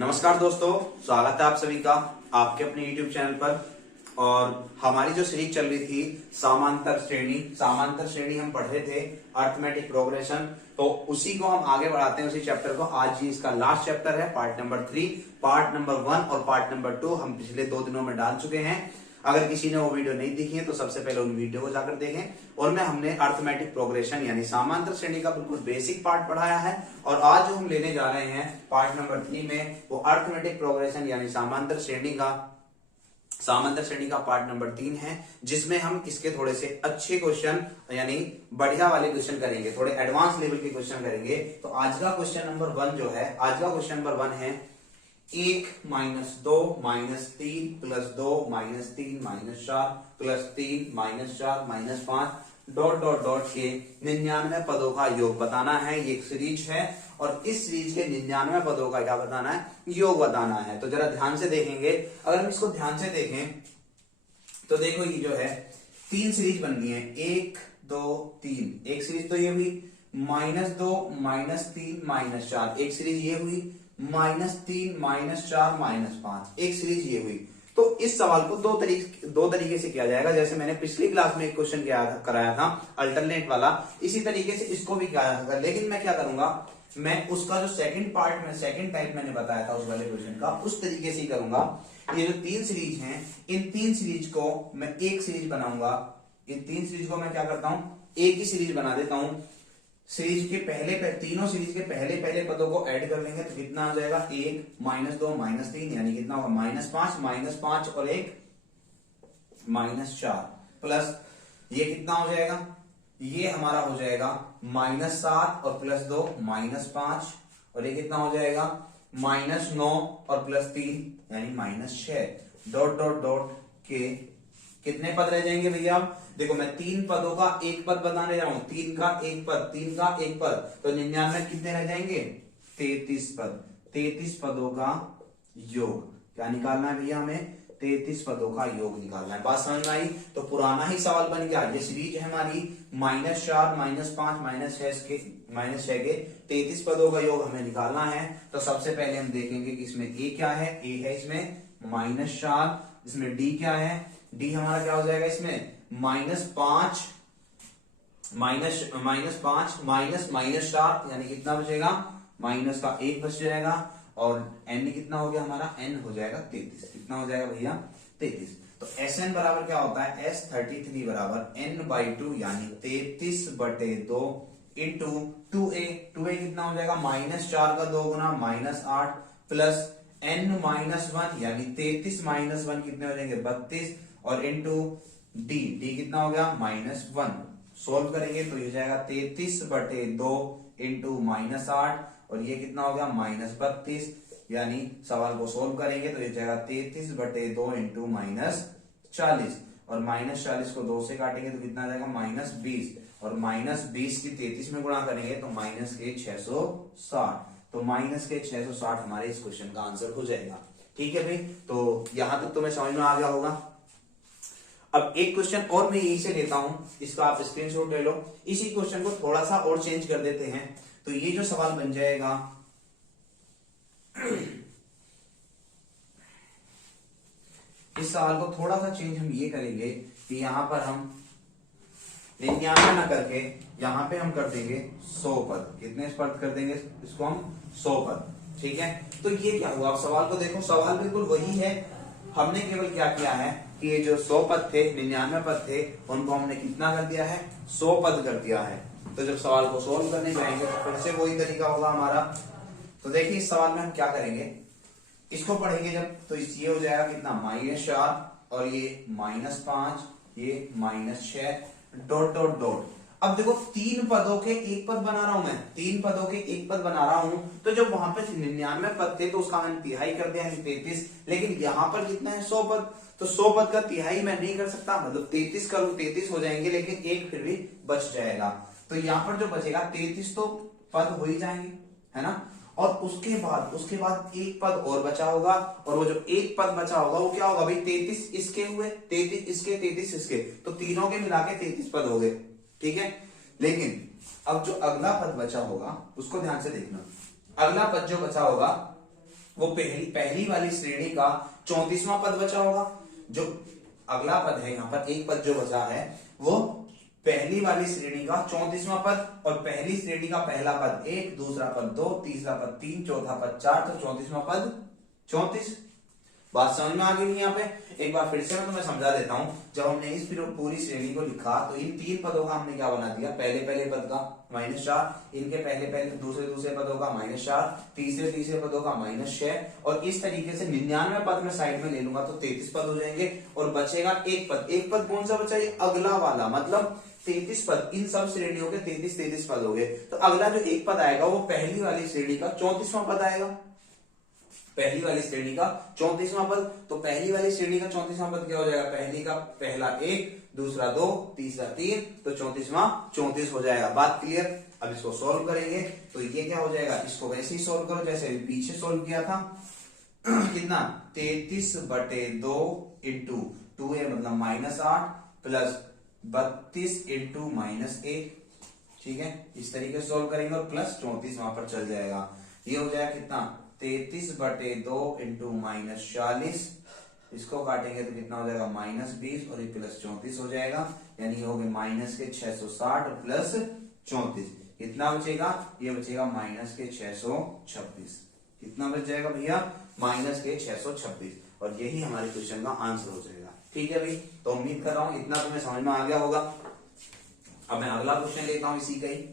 नमस्कार दोस्तों, स्वागत है आप सभी का आपके अपने YouTube चैनल पर। और हमारी जो सीरीज चल रही थी समांतर श्रेणी हम पढ़ रहे थे अर्थमेटिक प्रोग्रेशन। तो उसी को हम आगे बढ़ाते हैं, उसी चैप्टर को। आज ही इसका लास्ट चैप्टर है, पार्ट नंबर 3। पार्ट नंबर 1 और पार्ट नंबर 2 हम पिछले 2 दिनों में डाल चुके हैं। अगर किसी ने वो वीडियो नहीं देखी है तो सबसे पहले उन वीडियो को जाकर देखें। और में हमने अर्थमेटिक प्रोग्रेशन यानी समांतर श्रेणी का बिल्कुल बेसिक पार्ट पढ़ाया है। और आज जो हम लेने जा रहे हैं पार्ट नंबर 3 में, वो अर्थमेटिक प्रोग्रेशन यानी समांतर श्रेणी का पार्ट नंबर 3 है, जिसमें हम इसके थोड़े से अच्छे क्वेश्चन यानी बढ़िया वाले क्वेश्चन करेंगे, थोड़े एडवांस लेवल के क्वेश्चन करेंगे। तो आज का क्वेश्चन नंबर 1 जो है, आज का क्वेश्चन नंबर 1 है 1 - 2 - 3 + 2 - 3 - 4 + 3 - 4 - 5 ... के 99 पदों का योग बताना है। ये एक सीरीज है और इस सीरीज के 99 पदों का क्या बताना है? योग बताना है। तो जरा ध्यान से देखेंगे। अगर हम इसको ध्यान से देखें तो देखो, ये जो है 3 सीरीज बन गई है, 1 2 3। एक सीरीज तो ये हुई -2 - 3 - 4। एक सीरीज ये हुई -3 - 4 - 5। एक सीरीज ये हुई। तो इस सवाल को दो तरीके से किया जाएगा। जैसे मैंने पिछली क्लास में एक क्वेश्चन कराया था अल्टरनेट वाला, इसी तरीके से इसको भी कराया था। लेकिन मैं क्या करूंगा, मैं उसका जो सेकंड टाइप मैंने बताया था उस वाले क्वेश्चन का, उस तरीके से ही करूंगा। ये जो 3 सीरीज हैं, इन 3 सीरीज को मैं एक सीरीज बनाऊंगा। इन 3 सीरीज को मैं क्या करता हूं, एक ही सीरीज बना देता हूं। सीरीज के तीनों सीरीज के पहले पदों को ऐड कर लेंगे तो कितना आ जाएगा, 1 - 2 - 3, यानी कितना होगा -5 और 1 -4, प्लस ये कितना हो जाएगा, ये हमारा हो जाएगा -7 और +2 -5, और ये कितना हो जाएगा -9 और +3 यानी -6 ... के कितने पद रह जाएंगे भैया? देखो, मैं 3 पदों का एक पद बताने जा रहा हूं, 3 का एक पद, तो 99 कितने रह जाएंगे? 33 पद। 33 पदों का योग क्या निकालना है भैया? हमें 33 पदों का योग निकालना है। बात समझ में आई? तो पुराना ही सवाल बन गया। ये सीरीज है हमारी -4 -5 -6 के 33 पदों का योग हमें निकालना है। तो सबसे पहले हम देखेंगे कि इसमें ए क्या है। ए है इसमें -4। इसमें डी क्या है? डी हमारा क्या हो जाएगा इसमें? -5 -4, यानी कितना बचेगा? माइनस का 1 बच जाएगा। और n कितना हो गया हमारा? n हो जाएगा 33। कितना हो जाएगा भैया? 33। तो Sn बराबर क्या होता है? S33 बराबर n/2 यानी 33/2 इंटू 2a। 2a कितना हो जाएगा? -4 का 2 गुना -8 प्लस n-1 यानी 33 - 1 कितने हो जाएंगे? 32, और इंटू डी कितना हो गया? -1। सोल्व करेंगे तो ये जाएगा 33/2 इंटू -8, और ये कितना हो गया? -32। यानी सवाल को सोल्व करेंगे तो ये जाएगा 33/2 इंटू -40, और -40 को 2 से काटेंगे तो कितना आ जाएगा? -20, और -20 की 33 में गुणा करेंगे तो -660। तो -660 हमारे इस क्वेश्चन का आंसर हो जाएगा। ठीक है भाई, तो यहां तक तुम्हें समझ में आ गया होगा। अब एक क्वेश्चन और मैं यही से लेता हूं, इसका आप स्क्रीनशॉट ले लो। इसी क्वेश्चन को थोड़ा सा और चेंज कर देते हैं। तो ये जो सवाल बन जाएगा, इस सवाल को थोड़ा सा चेंज हम ये करेंगे कि यहां पर हम 99 ना करके यहां पे हम कर देंगे 100 पद। कितने पद कर देंगे इसको हम? 100 पद। ठीक है, तो ये क्या हुआ? आप सवाल को देखो, सवाल बिल्कुल वही है। हमने केवल क्या किया है कि ये जो 100 पद थे, 99 पद थे, उनको हमने कितना कर दिया है? 100 पद कर दिया है। तो जब सवाल को सोल्व करने जाएंगे तो फिर से वही तरीका होगा हमारा। तो देखिए, इस सवाल में हम क्या करेंगे, इसको पढ़ेंगे जब, तो ये हो जाएगा कितना? -4, और ये -5, ये -6 ... अब देखो, 3 पदों के एक पद बना रहा हूं मैं, 3 पदों के एक पद बना रहा हूं। तो जब वहां पे 99 पद थे तो उसका मैंने तिहाई कर दिया, 33। लेकिन यहां पर कितना है? 100 पद। तो 100 पद का तिहाई मैं नहीं कर सकता, मतलब 33 करूं, 33 हो जाएंगे, लेकिन एक फिर भी बच जाएगा। तो यहां पर जो बचेगा 33 तो पद हो ही जाएंगे, है ना। और उसके बाद एक पद और बचा होगा, और वो जो एक पद बचा होगा वो क्या होगा भाई? 33 इसके हुए, 33 इसके, 33 इसके, तो तीनों के मिला के 33 पद हो गए। ठीक है, लेकिन अब जो अगला पद बचा होगा उसको ध्यान से देखना। अगला पद जो बचा होगा वो पहली वाली श्रेणी का 34वां पद बचा होगा। जो अगला पद है, यहाँ पर एक पद जो बचा है वो पहली वाली श्रेणी का 34वां पद, और पहली श्रेणी का पहला पद 1, दूसरा पद 2, तीसरा पद 3, चौथा पद 4, तो 34वां पद 34। बात समझ में आ गई यहाँ पे? एक बार फिर से मैं तुम्हें समझा देता हूं। जब हमने इस पूरी श्रेणी को लिखा तो इन तीन पदों का हमने क्या बना दिया, पहले पद का -4, इनके पहले दूसरे पदों का -4, तीसरे पदों का -6, और इस तरीके से 99 पद में साइड में ले लूंगा तो 33 पद हो जाएंगे, और बचेगा एक पद कौन सा बचा? ये अगला वाला, मतलब 33 पद। इन सब श्रेणियों के 33 पद हो गए, तो अगला जो एक पद आएगा वो पहली वाली श्रेणी का 34वां पद आएगा। पहली वाली श्रेणी का 34वां पद, तो पहली वाली श्रेणी का 34वां पद क्या हो जाएगा? पहली का पहला 1, दूसरा 2, तीसरा 3, तो 34वां 34 हो जाएगा। बात क्लियर? अब इसको सोल्व करेंगे तो ये क्या हो जाएगा, इसको वैसे ही सोल्व करो जैसे पीछे सोल्व किया था। कितना? 33/2 इंटू 2a मतलब -8 प्लस 32 इंटू -1, ठीक है। इस तरीके से सोल्व करेंगे और प्लस 34 वहां पर चल जाएगा। ये हो जाएगा कितना? 33/2 इंटू -40, इसको काटेंगे तो कितना हो जाएगा? -20, और ये प्लस 34 हो जाएगा, यानी हो गए -660 प्लस 34। कितना बचेगा? ये बचेगा -626। कितना बच जाएगा भैया? -626, और यही हमारे क्वेश्चन का आंसर हो जाएगा। ठीक है भाई, तो उम्मीद कर रहा हूं इतना तुम्हें समझ में आ गया होगा। अब मैं अगला क्वेश्चन लेता हूं इसी का ही।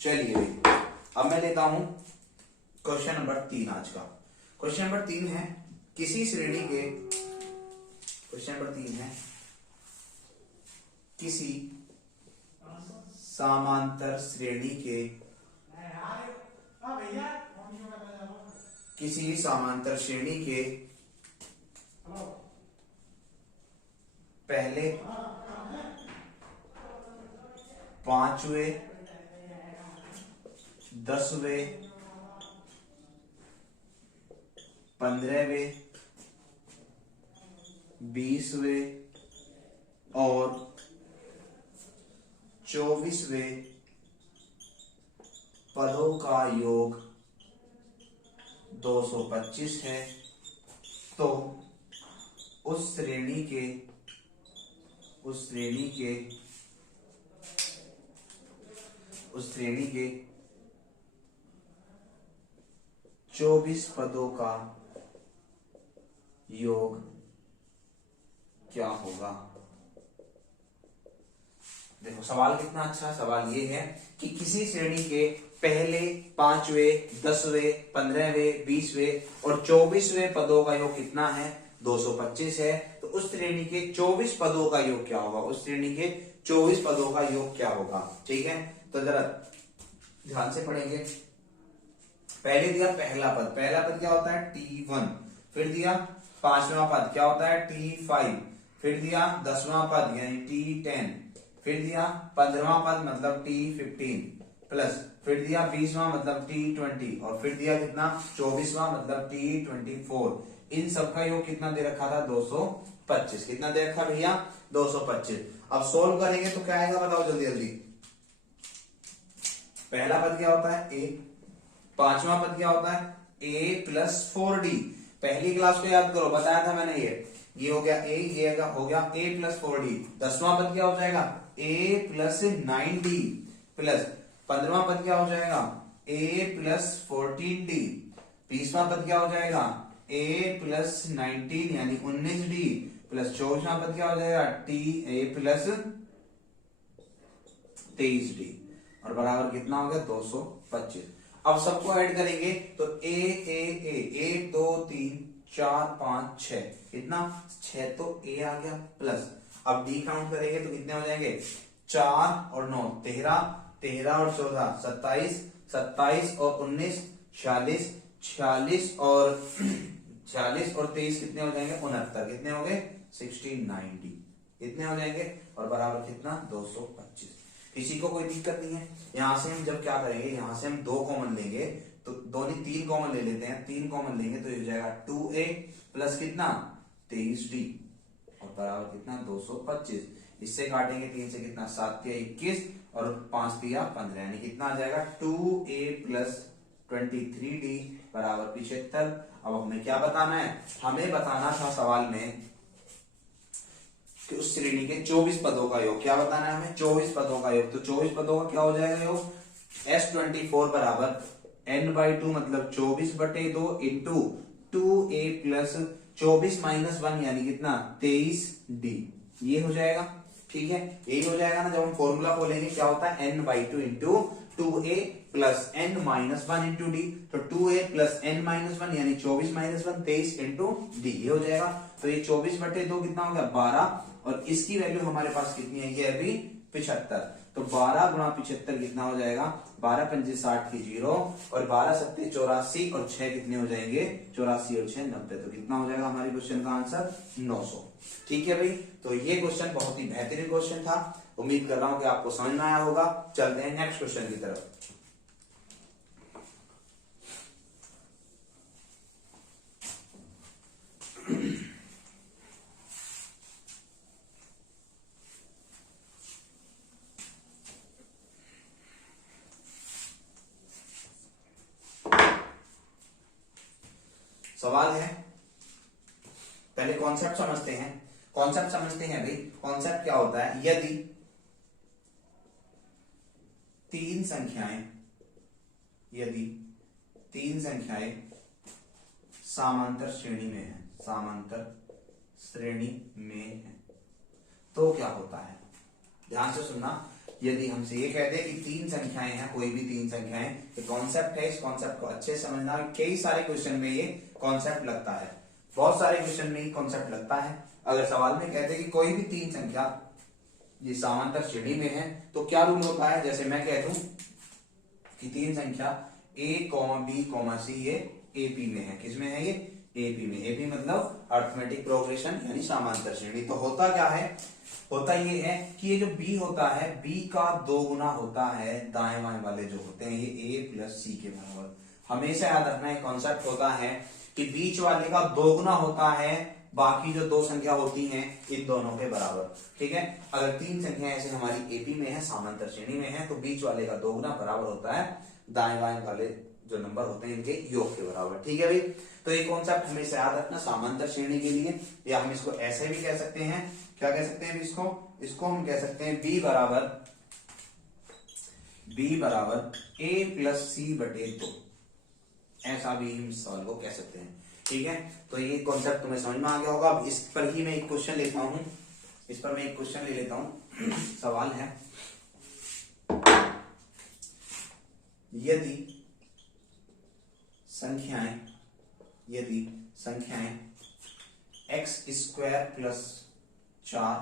चलिए भाई, अब मैं लेता हूं क्वेश्चन नंबर 3 आज का। क्वेश्चन नंबर 3 है किसी श्रेणी के, क्वेश्चन नंबर 3 है किसी समांतर श्रेणी के, किसी समांतर श्रेणी के पहले 5वें 10वें 15वें 20वें और 24वें पदों का योग 225 है, तो उस श्रेणी के 24 पदों का योग क्या होगा। देखो सवाल कितना अच्छा सवाल ये है कि किसी श्रेणी के पहले 5वें 10वें 15वें 20वें और 24वें पदों का योग कितना है? 225 है, तो उस श्रेणी के 24 पदों का योग क्या होगा? उस श्रेणी के 24 पदों का योग क्या होगा? ठीक है, तो जरा ध्यान से पढ़ेंगे। पहले दिया पहला पद क्या होता है? T1, फिर दिया 5वां पद क्या होता है? T5, फिर दिया 10वां पद यानी T10, फिर दिया 15वां पद मतलब T15 प्लस, फिर दिया 20वां मतलब T20, और फिर दिया कितना? 24वां मतलब T24। इन सबका योग कितना दे रखा था? 225। कितना दे रखा भैया? 225। अब सोल्व करेंगे तो क्या आएगा बताओ जल्दी जल्दी। पहला पद क्या होता है? A, 5वां पद क्या होता है? A plus 4D। पहली क्लास को याद करो, बताया था मैंने ये हो गया A, ये हो गया A प्लस 4D। 10वां पद क्या हो जाएगा? A प्लस 9D प्लस 15वां पद क्या हो जाएगा? A plus 14D। 20वां पद क्या हो जाएगा? A प्लस 19 यानी 19D प्लस 24वां पद क्या हो जाएगा? A प्लस 23D, और बराबर कितना हो गया? 225। अब सबको ऐड करेंगे तो A 1 2 3 4 5 6, कितना? 6, तो A आ गया प्लस, अब D काउंट करेंगे तो कितने हो जाएंगे? 4 और 9 13, 13 और 14 27, 27 और 19 46, 46 और 23 कितने हो जाएंगे? 69। कितने हो गए? 1690। कितने हो जाएंगे? और बराबर कितना? 225। किसी को कोई दिक्कत नहीं है। यहां से हम जब क्या करेंगे, यहां से हम 2 कॉमन लेंगे तो 2 नहीं 3 कॉमन ले लेते हैं। 3 कॉमन लेंगे तो ये हो जाएगा 2A प्लस कितना? 23D, और बराबर कितना? 225। इससे काटेंगे 3 से कितना 7 या 21 और 5 या 15 यानी कितना आ जाएगा 2a प्लस 23d बराबर 75। अब हमें क्या बताना है, हमें बताना था सवाल में कि उस श्रेणी के 24 पदों का योग। क्या बताना है हमें, 24 पदों का योग। तो 24 पदों का क्या हो जाएगा योग, S24 बराबर n/2 मतलब 24/2 इंटू 2a प्लस 24 माइनस 1 यानी कितना 23d, ये हो जाएगा। ठीक है, यही हो जाएगा ना। जब हम फॉर्मूला खोलेंगे क्या होता है n/2 into 2a plus n minus 1 into D, तो 2a प्लस n माइनस 1 यानी 24 माइनस 1 23 इंटू डी, ये हो जाएगा। तो ये 24/2 कितना हो गया 12 और इसकी वैल्यू हमारे पास कितनी है, ये अभी 75। तो 12 गुणा 75 कितना हो जाएगा, 12 पंजे 60 की 0 और 12 सत्ते 84 और 6 कितने हो जाएंगे 84 और 6 90। तो कितना हो जाएगा हमारे क्वेश्चन का आंसर 900। ठीक है भाई, तो ये क्वेश्चन बहुत ही बेहतरीन क्वेश्चन था। उम्मीद कर रहा हूं कि आपको समझ में आया होगा। चलते हैं नेक्स्ट क्वेश्चन की तरफ। सवाल है, पहले कॉन्सेप्ट समझते हैं। कॉन्सेप्ट समझते हैं भाई, कॉन्सेप्ट क्या होता है, यदि तीन संख्याएं समांतर श्रेणी में है, समांतर श्रेणी में है तो क्या होता है। ध्यान से सुनना, यदि हमसे ये कहते हैं कि तीन संख्याएं हैं, कोई भी तीन संख्याएं, ये कॉन्सेप्ट है, इस कॉन्सेप्ट को अच्छे से समझना। कई सारे क्वेश्चन में ये कॉन्सेप्ट लगता है, बहुत सारे क्वेश्चन में ये कॉन्सेप्ट लगता है। अगर सवाल में कहते हैं कि कोई भी तीन संख्या ये समांतर श्रेणी में है तो क्या रूल होता है। जैसे मैं कह दूं कि तीन संख्या a, b, c ये AP में है। किसमें है ये, AP में। AP मतलब अरिथमेटिक प्रोग्रेशन यानी समांतर श्रेणी। तो होता क्या है, होता ये है कि ये जो b होता है, b का 2 गुना होता है दाएं बाएं वाले जो होते हैं ये a प्लस c के बराबर। हमेशा याद रखना है कॉन्सेप्ट होता है कि बीच वाले का 2 गुना होता है बाकी जो दो संख्या होती हैं इन दोनों के बराबर। ठीक है, अगर तीन संख्या ऐसे हमारी एपी में है, समांतर श्रेणी में है, तो बीच वाले का 2 गुना बराबर होता है दाएं बाएं वाले जो नंबर होते हैं इनके योग के बराबर। ठीक है भाई, तो ये कॉन्सेप्ट हमेशा याद रखना समांतर श्रेणी के लिए। या हम इसको ऐसे भी कह सकते हैं, क्या कह सकते हैं इसको हम कह सकते हैं b बराबर a प्लस c/2, ऐसा भी हम सवाल को कह सकते हैं। ठीक है, तो ये कॉन्सेप्ट तुम्हें समझ में आ गया होगा। अब इस पर ही मैं एक क्वेश्चन लेता हूं, इस पर मैं एक क्वेश्चन ले लेता हूं। सवाल है, यदि संख्याएं x² प्लस 4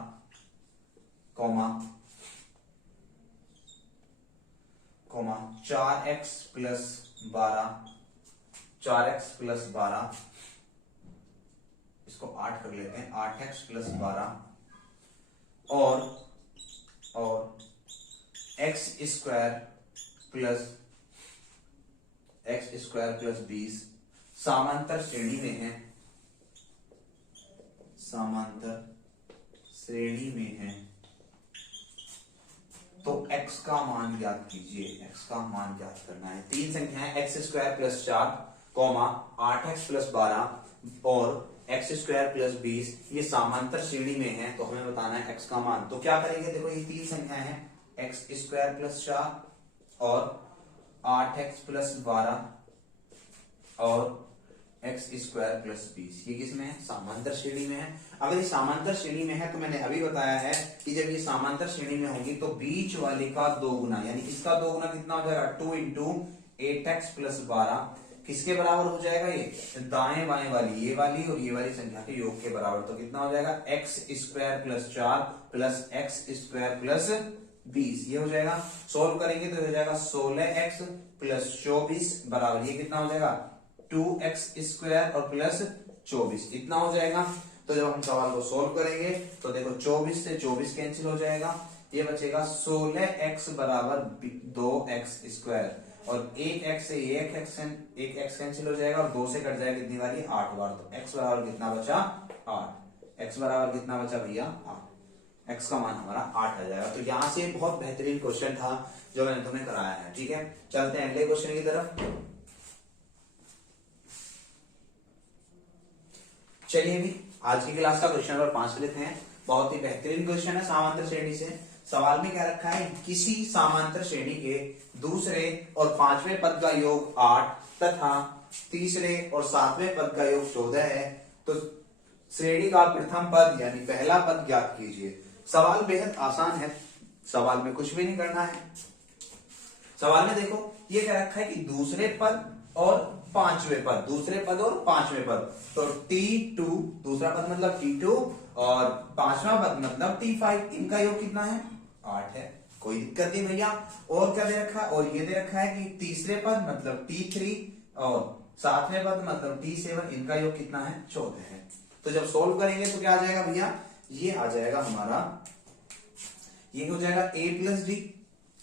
4x प्लस 12, इसको 8 कर लेते हैं, 8x प्लस 12 और x² प्लस 20 समांतर श्रेणी में है, समांतर श्रेणी में है, तो x का मान ज्ञात कीजिए। x का मान ज्ञात करना है। तीन संख्याएं x² प्लस 4 8x प्लस 12 और x² प्लस 20 ये समांतर श्रेणी में है, तो हमें बताना है x का मान। तो क्या करेंगे, देखो ये तीन संख्याएं हैं x² प्लस 4 और 8x प्लस 12 और x² प्लस 20, ये किसमें है, समांतर श्रेणी में है। अगर ये समांतर श्रेणी में है तो मैंने अभी बताया है कि जब ये समांतर श्रेणी में होगी तो बीच वाले का 2 गुना यानी इसका 2 गुना कितना हो जाएगा 2 इंटू 8x प्लस 12 किसके बराबर हो जाएगा, ये दाएं बाएं वाली ये वाली और ये वाली संख्या के योग के बराबर। तो कितना हो जाएगा x² plus 4 plus x² plus 20, ये हो जाएगा। सोल्व करेंगे तो हो जाएगा 16x प्लस 24 बराबर ये कितना हो जाएगा 2x² और प्लस 24, इतना हो जाएगा। तो जब हम सवाल को सोल्व करेंगे तो देखो 24 से 24 कैंसिल हो जाएगा, ये बचेगा 16x बराबर 2x² और 1x से 1x कैंसिल हो जाएगा और 2 से कट जाएगा कितनी बारी 8 बार। तो x बराबर कितना बचा 8, x बराबर कितना बचा भैया 8। x का मान हमारा 8 आ जाएगा। तो यहां से बहुत बेहतरीन क्वेश्चन था जो मैंने तुम्हें कराया है। ठीक है, चलते हैं अगले क्वेश्चन की तरफ। चलिए भी आज की क्लास का क्वेश्चन नंबर 5 लेते हैं। बहुत ही बेहतरीन क्वेश्चन है समांतर श्रेणी से। सवाल में क्या रखा है, किसी समांतर श्रेणी के दूसरे और पांचवें पद का योग 8 तथा तीसरे और सातवें पद का योग 14 है, तो श्रेणी का प्रथम पद यानी पहला पद ज्ञात कीजिए। सवाल बेहद आसान है, सवाल में कुछ भी नहीं करना है। सवाल में देखो ये क्या रखा है कि दूसरे पद और पांचवें पद, दूसरे पद और पांचवें पद, तो T2 दूसरा पद मतलब T2 और पांचवा पद मतलब T5, इनका योग कितना है 8 है, कोई दिक्कत नहीं भैया। और क्या दे रखा है, और ये दे रखा है कि तीसरे पद मतलब T3 और सातवें पद मतलब T7, इनका योग कितना है 14 है। तो जब सोल्व करेंगे तो क्या आ जाएगा भैया, ये आ जाएगा हमारा, ये हो जाएगा a प्लस डी,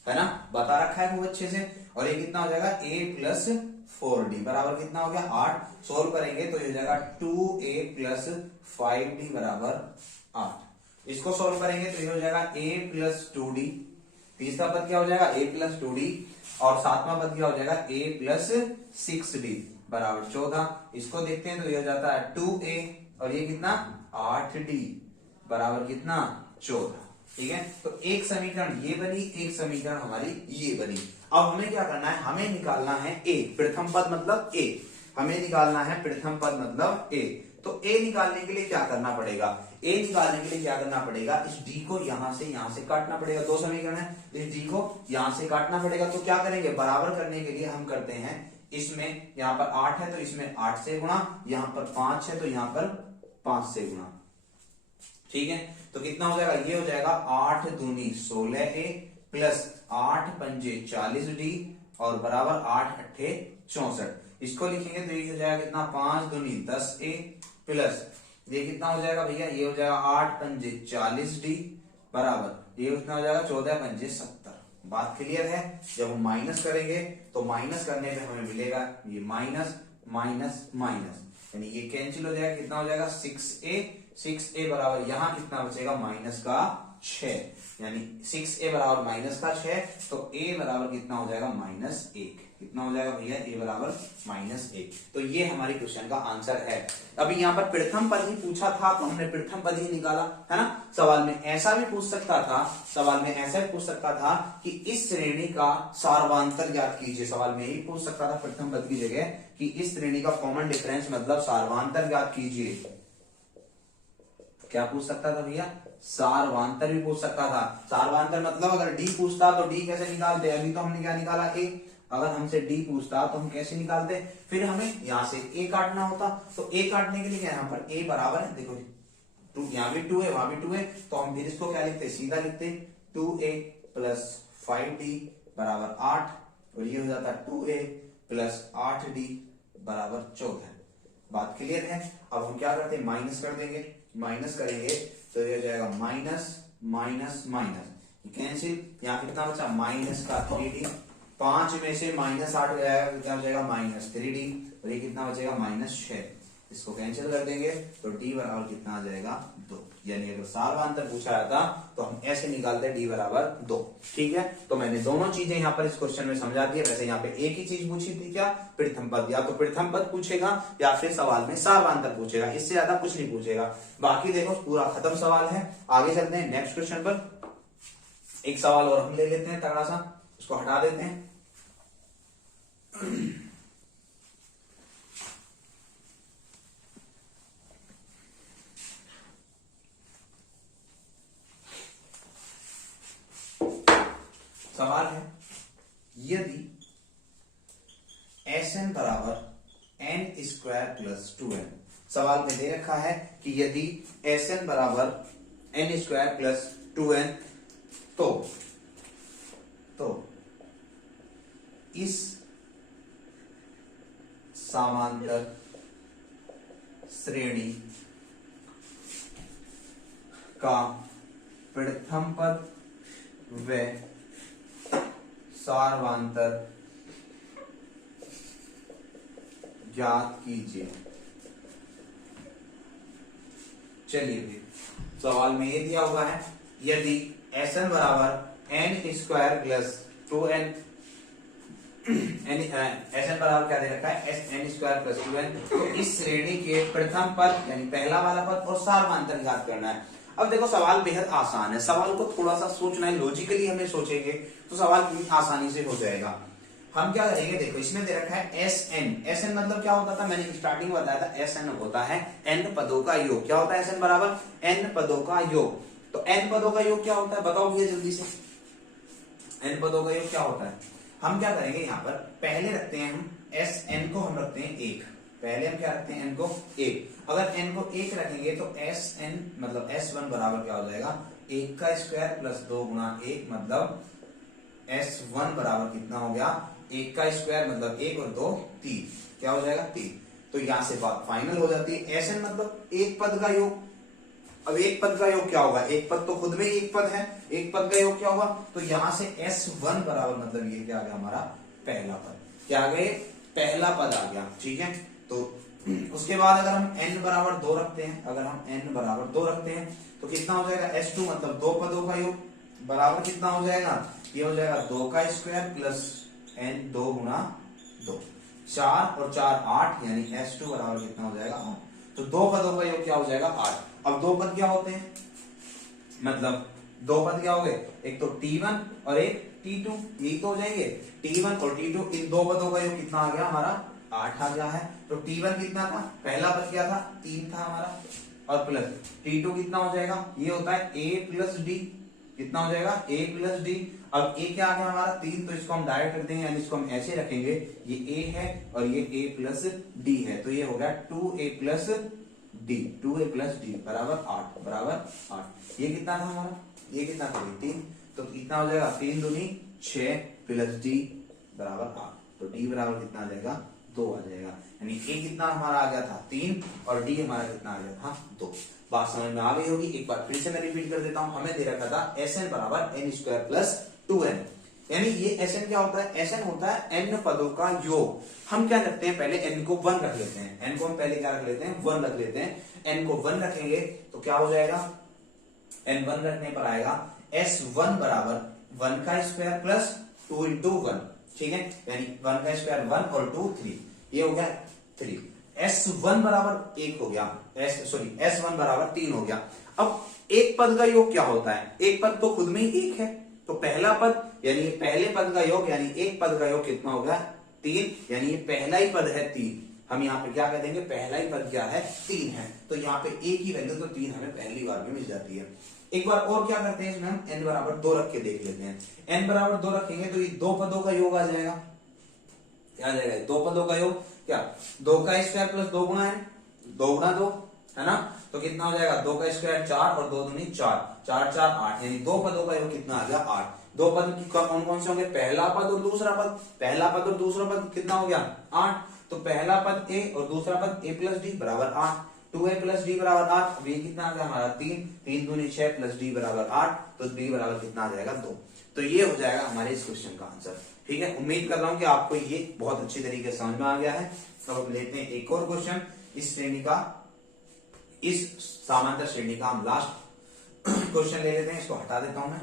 है ना, बता रखा है वो अच्छे से। और ये कितना हो जाएगा a प्लस 4d बराबर कितना हो गया 8। सोल्व करेंगे तो ये हो जाएगा 2a प्लस 5d बराबर 8। इसको सोल्व करेंगे तो ये हो जाएगा a प्लस 2d, तीसरा पद क्या हो जाएगा a प्लस 2d और सातवां पद क्या हो जाएगा a प्लस 6d बराबर 14। इसको देखते हैं तो ये हो जाता है 2a और ये कितना 8d बराबर कितना 14। ठीक है, तो एक समीकरण ये बनी, एक समीकरण हमारी ये बनी। अब हमें क्या करना है, हमें निकालना है a, प्रथम पद मतलब a, हमें निकालना है प्रथम पद मतलब a। तो a निकालने के लिए क्या करना पड़ेगा, a निकालने के लिए क्या करना पड़ेगा, इस d को यहां से काटना पड़ेगा। दो समीकरण है, इस d को यहां से काटना पड़ेगा। तो क्या करेंगे, बराबर करने के लिए हम करते हैं, इसमें यहाँ पर 8 है तो इसमें 8 से गुणा, यहाँ पर 5 है तो यहाँ पर 5 से गुणा। ठीक है, तो कितना हो जाएगा, ये हो जाएगा 8 दूनी 16a प्लस 8 पंजे 40d और बराबर 8 अट्ठे 64। इसको लिखेंगे तो ये हो जाएगा कितना 5 दूनी 10a प्लस ये कितना हो जाएगा भैया, ये हो जाएगा 8 पंजे 40d बराबर ये कितना हो जाएगा 14 पंजे 70। बात क्लियर है। जब हम माइनस करेंगे तो माइनस करने पे हमें मिलेगा ये माइनस माइनस माइनस, यानी ये कैंसिल हो जाएगा, कितना हो जाएगा 6a बराबर यहाँ कितना बचेगा माइनस का 6, यानी 6a बराबर माइनस का 6, तो a बराबर कितना हो जाएगा -1। कितना हो जाएगा भैया, a बराबर -1। तो ये हमारी क्वेश्चन का आंसर है। अभी यहाँ पर प्रथम पद ही पूछा था तो हमने प्रथम पद ही निकाला, है ना। सवाल में ऐसा भी पूछ सकता था, सवाल में ऐसा भी पूछ सकता था कि इस श्रेणी का सार्वांतर ज्ञात कीजिए। सवाल में ही पूछ सकता था प्रथम पद की जगह कि इस श्रेणी का कॉमन डिफरेंस मतलब सार्वांतर ज्ञात कीजिए। क्या पूछ सकता था भैया, सार्वांतर भी पूछ सकता था। सार्वांतर मतलब अगर डी पूछता तो डी कैसे निकालते, अभी तो हमने क्या निकाला a। अगर हमसे डी पूछता तो हम कैसे निकालते, फिर हमें यहाँ से a काटना होता। तो a काटने के लिए क्या, यहाँ पर a बराबर है, देखो 2, यहाँ भी 2 है वहां भी 2 है, तो हम फिर इसको क्या लिखते, सीधा लिखते 2a प्लस 5d बराबर 8 और ये हो जाता 2a प्लस 8d बराबर 14। बात क्लियर है। अब हम क्या करते हैं, माइनस कर देंगे, माइनस करेंगे तो ये हो जाएगा माइनस माइनस माइनस कैंसिल, यहाँ कितना बचा माइनस का 3d, 5 में से -8 गया क्या हो जाएगा -3d और ये कितना बचेगा -6। इसको कैंसिल कर देंगे तो d बराबर कितना आ जाएगा 2। यानी अगर सार्वांतर पूछा जाता तो हम ऐसे निकालते d बराबर 2। ठीक है, तो मैंने दोनों चीजें यहाँ पर इस क्वेश्चन में समझा दी है। वैसे यहाँ पे एक ही चीज पूछी थी, क्या, प्रथम पद, या तो प्रथम पद पूछेगा या फिर सवाल में सार्वांतर पूछेगा, इससे ज्यादा कुछ नहीं पूछेगा। बाकी देखो पूरा खत्म सवाल है। आगे चलते हैं नेक्स्ट क्वेश्चन पर। एक सवाल और हम ले लेते हैं तगड़ा सा, उसको हटा देते हैं। सवाल है, यदि Sn बराबर n² प्लस 2n। सवाल में दे रखा है कि यदि Sn बराबर n² प्लस 2n तो इस समांतर श्रेणी का प्रथम पद व सार्वांतर ज्ञात कीजिए। चलिए, सवाल में ये दिया हुआ है यदि Sn बराबर n square plus 2n, Sn बराबर क्या दे रखा है, Sn स्क्वायर प्लस 2n, तो इस श्रेणी के प्रथम पद यानी पहला वाला पद और सारवांतर ज्ञात करना है। अब देखो सवाल बेहद आसान है, सवाल को थोड़ा सा सोचना है, लॉजिकली हमें सोचेंगे तो सवाल आसानी से हो जाएगा। हम क्या करेंगे, देखो इसमें दे रखा है Sn मतलब क्या होता था, मैंने स्टार्टिंग में बताया था, Sn होता है n पदों का योग। क्या होता है Sn बराबर n पदों का योग। तो n पदों का योग क्या होता है बताओ भैया जल्दी से, n पदों का योग क्या होता है। हम क्या करेंगे, यहाँ पर पहले रखते हैं हम Sn को, हम रखते हैं 1, पहले हम क्या रखते हैं n को 1। अगर n को 1 रखेंगे तो Sn मतलब S1 बराबर क्या हो जाएगा, 1 का स्क्वायर प्लस 2 गुणा 1, मतलब S1 बराबर कितना हो गया, 1 का स्क्वायर मतलब 1 और 2 3, क्या हो जाएगा 3। तो यहां से बात फाइनल हो जाती है। Sn मतलब एक पद का योग। अब एक पद का योग क्या होगा, एक पद तो खुद में ही एक पद है, एक पद का योग क्या होगा, तो यहां से S1 बराबर मतलब ये क्या आ गया हमारा पहला पद, क्या आ गया, पहला पद आ गया, ठीक है। तो उसके बाद अगर हम n बराबर 2 रखते हैं, अगर हम n बराबर 2 रखते हैं तो कितना हो जाएगा, S2 मतलब दो पदों का योग बराबर कितना हो जाएगा, ये हो जाएगा 2 का स्क्वायर प्लस n 2 गुणा 2, 4 और 4 8, यानी S2 बराबर कितना हो जाएगा 8। तो दो पदों का योग क्या हो जाएगा 8। अब दो पद क्या होते हैं, मतलब दो पद क्या हो गए, एक तो T1 और एक T2, यही तो हो जाएंगे। T1 और T2 इन दो पदों का योग कितना आ गया हमारा 8 आ गया है। तो T1 कितना था, पहला पद क्या था 3 था हमारा, और प्लस T2 कितना हो जाएगा, ये होता है A प्लस D, कितना हो जाएगा A प्लस डी। अब A क्या आ गया हमारा 3, तो इसको हम डायरेक्ट रख देंगे, यानी इसको हम ऐसे रखेंगे, ये A है और ये A प्लस D है, तो ये हो गया 2A plus D, 2A plus D बराबर 8, बराबर 8। ये कितना था हमारा, ये कितना था 3, तो कितना हो जाएगा 3 दूनी 6 प्लस D बराबर 8, तो D बराबर कितना आ जाएगा 2 आ जाएगा। यानी A कितना हमारा आ गया था 3 और D हमारा कितना आ गया था 2। बात समझ में आ गई होगी। एक बार फिर से मैं रिपीट कर देता हूं, हमें दे रखा था Sn बराबर n स्क्वायर प्लस 2n, यानी ये Sn क्या होता है, Sn होता है n पदों का योग। हम क्या करते हैं, पहले n को 1 रख लेते हैं, n को हम पहले क्या रख लेते हैं 1 रख लेते हैं। n को 1 रखेंगे तो क्या हो जाएगा, n 1 रखने पर आएगा S1 बराबर 1 का स्क्वायर प्लस 2 इंटू 1, ठीक है, यानी 1 का स्क्वायर 1 और 2 3, ये हो गया 3। S1 बराबर 1 हो गया, S1 बराबर 3 हो गया। अब एक पद का योग क्या होता है, एक पद तो खुद में ही एक है, तो पहला पद यानी पहले पद का योग, यानी एक पद का योग कितना हो गया 3, यानी ये पहला ही पद है 3। हम यहाँ पे क्या कह देंगे, पहला ही पद क्या है 3 है, तो यहाँ पे एक ही वैल्यू तो 3 हमें पहली बार में मिल जाती है। एक बार और क्या करते हैं, इसमें हम n बराबर 2 रख के देख लेते हैं। n बराबर 2 रखेंगे तो ये दो पदों का योग आ जाएगा, क्या आ जाएगा, दो पदों का योग, क्या 2 का स्क्वायर प्लस 2 गुणा है, 2 गुणा 2 है ना, तो कितना हो जाएगा 2 का स्क्वायर 4 और 2 दूनी 4, 4 4 8, यानी दो पदों का योग कितना आ गया 8। दो पद कौन कौन से होंगे, पहला पद और दूसरा पद, पहला पद और दूसरा पद कितना हो गया 8, तो पहला पद a और दूसरा पद a प्लस डी बराबर 8, 2a प्लस डी बराबर 8। अब ये कितना आ गया हमारा 3, 3 दूनी 6 प्लस डी बराबर 8, तो d बराबर कितना आ जाएगा 2। तो ये हो जाएगा हमारे इस क्वेश्चन का आंसर, ठीक है। उम्मीद कर रहा हूं कि आपको ये बहुत अच्छी तरीके से समझ में आ गया है। तो अब लेते हैं एक और क्वेश्चन, इस श्रेणी का, इस समांतर श्रेणी का हम लास्ट क्वेश्चन ले लेते हैं, इसको हटा देता हूं मैं।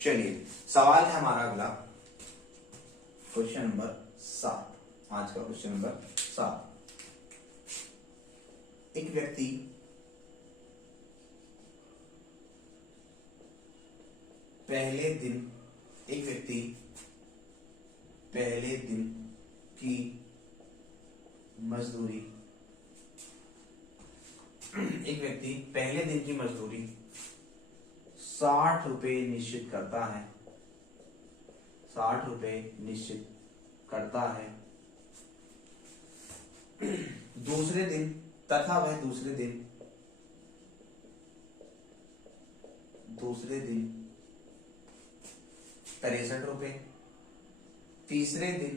चलिए सवाल है हमारा अगला, क्वेश्चन नंबर 7, आज का क्वेश्चन नंबर 7। एक व्यक्ति पहले दिन की मजदूरी, एक व्यक्ति पहले दिन की मजदूरी 60 रुपए निश्चित करता है, 60 रुपए निश्चित करता है। दूसरे दिन तथा वह दूसरे दिन 63 रुपए, तीसरे दिन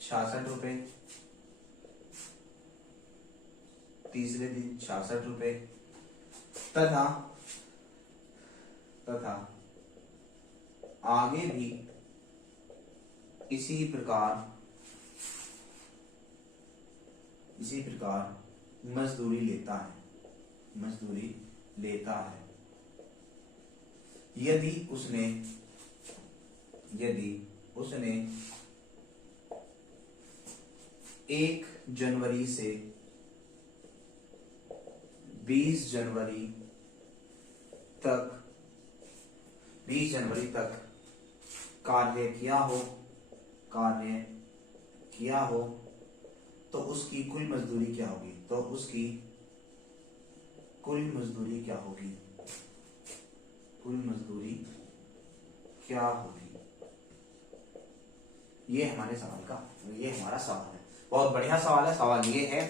66 रुपए, तीसरे दिन 66 रुपए तथा आगे भी इसी प्रकार मजदूरी लेता है यदि उसने 1 जनवरी से 20 जनवरी तक कार्य किया हो तो उसकी कुल मजदूरी क्या होगी? कुल मजदूरी क्या होगी? ये हमारा सवाल है। बहुत बढ़िया सवाल है। सवाल ये है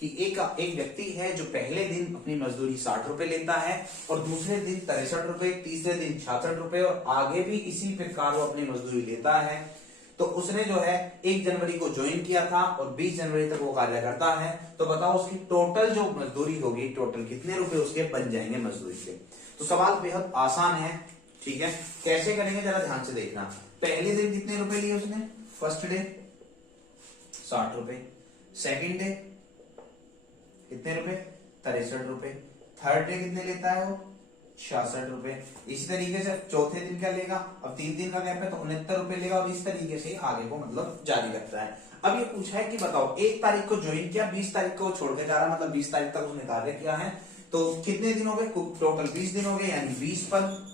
कि एक व्यक्ति है जो पहले दिन अपनी मजदूरी 60 रुपए लेता है और दूसरे दिन 63 रुपए, तीसरे दिन 66 रुपए और आगे भी इसी प्रकार वो अपनी मजदूरी लेता है। तो उसने जो है 1 जनवरी को ज्वाइन किया था और 20 जनवरी तक वो कार्य करता है। तो बताओ उसकी टोटल जो मजदूरी होगी, टोटल कितने रुपए उसके बन जाएंगे मजदूरी से? तो सवाल बेहद आसान है। ठीक है, कैसे करेंगे जरा ध्यान से देखना। पहले दिन कितने रुपए लिए उसने? फर्स्ट डे 60 रुपए, सेकेंड डे कितने रुपए? 63 रुपए, थर्ड डे कितने लेता है वो? 66 रुपए। इसी तरीके से चौथे दिन क्या लेगा? अब 3 दिन का गैप है तो 69 रुपए लेगा और इस तरीके से आगे को मतलब जारी रखता है। अब ये पूछा है कि बताओ 1 तारीख को ज्वाइन किया, 20 तारीख को छोड़ के जा रहा, मतलब 20 तारीख तक उसने कार्य किया है। तो कितने दिन हो गए? टोटल 20 दिन हो गए, यानी 20 पद।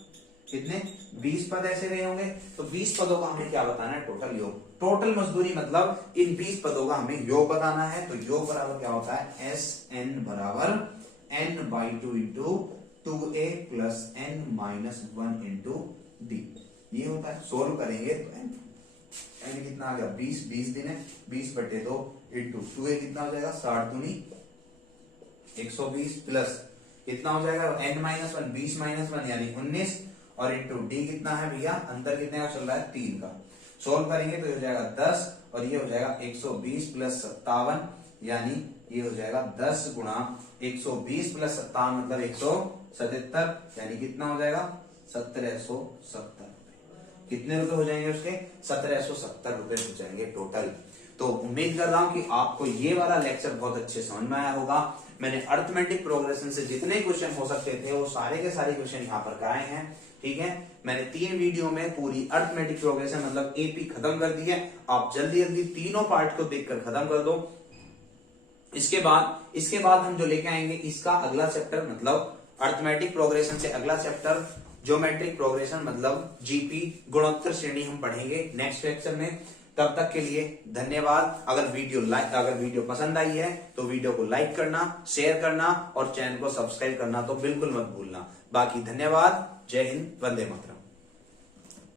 कितने? 20 पद ऐसे गए होंगे। तो 20 पदों का हमें क्या बताना है? टोटल योग। टोटल मजदूरी मतलब इन 20 पदों का हमें योग बताना है। तो योग बराबर क्या होता है? SN बराबर n/2 into 2a plus n-1 into d। ये होता है। सोल्व करेंगे तो n कितना आ गया? 20 दिन है, 20/2 इंटू 2a कितना हो जाएगा? 60 दूनी 120 प्लस कितना हो जाएगा? n-1, 20-1 यानी 19 और इंटू डी कितना है भैया? अंतर कितने का चल रहा है? 3 का। सोल्व करेंगे तो ये हो जाएगा 10 और ये हो जाएगा 120 प्लस 57, यानी ये हो जाएगा 10 गुणा 120 प्लस 57 मतलब 177, यानी कितना हो जाएगा? 1770 रुपए। कितने रुपए हो जाएंगे उसके? 1770 रुपए हो जाएंगे टोटल। तो उम्मीद कर रहा हूं कि आपको ये वाला लेक्चर बहुत अच्छे समझ में आया होगा। मैंने अर्थमेटिक प्रोग्रेशन से जितने क्वेश्चन हो सकते थे वो सारे के सारे क्वेश्चन यहाँ पर कराए हैं। ठीक है, मैंने 3 वीडियो में पूरी अर्थमेटिक प्रोग्रेशन मतलब एपी खत्म कर दी है। आप जल्दी जल्दी तीनों पार्ट को देखकर खत्म कर दो। इसके बाद हम जो लेके आएंगे इसका अगला चैप्टर मतलब अर्थमेटिक प्रोग्रेशन से अगला चैप्टर ज्योमेट्रिक प्रोग्रेशन मतलब जीपी गुणोत्तर श्रेणी हम पढ़ेंगे नेक्स्ट लेक्चर में। तब तक के लिए धन्यवाद। अगर वीडियो पसंद आई है तो वीडियो को लाइक करना, शेयर करना और चैनल को सब्सक्राइब करना तो बिल्कुल मत भूलना। बाकी धन्यवाद। जय हिंद, वंदे मातरम।